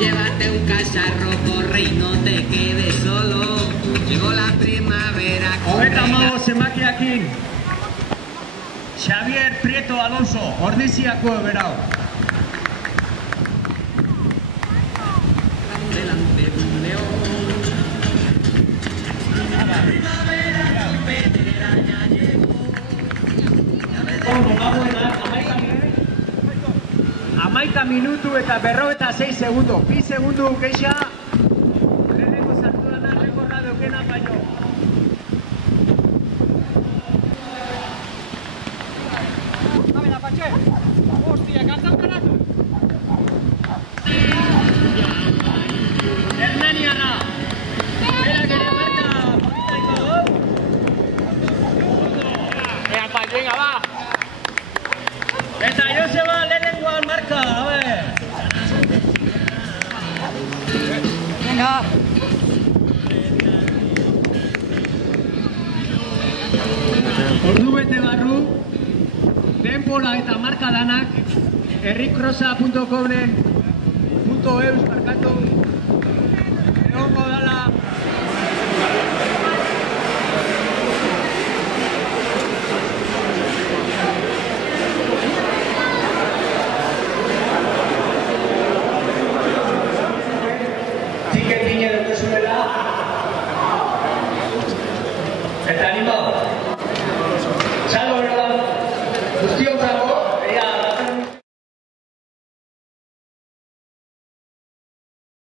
Llévate un cacharro, corre y no te quedes solo. Llegó la primavera. Hogeita hamabost emakiakin Xavier Prieto Alonso, Ordiziako berau. Delante de un león. La primavera competera ya llegó. Amaika minutu eta 46 segundo. Bi segundu geixa. Lehenengo sartu dana rekorra deukena baino. Hostia, kantzantarazu! Hernaniarra! Berak ere marka politaiko du! Ea, venga, va! Eta Joseba lehenengoan marka, a ver! Venga! Ordu bete barru, denbora eta marka danak herrikrosa.comen .eus markatu egongo dala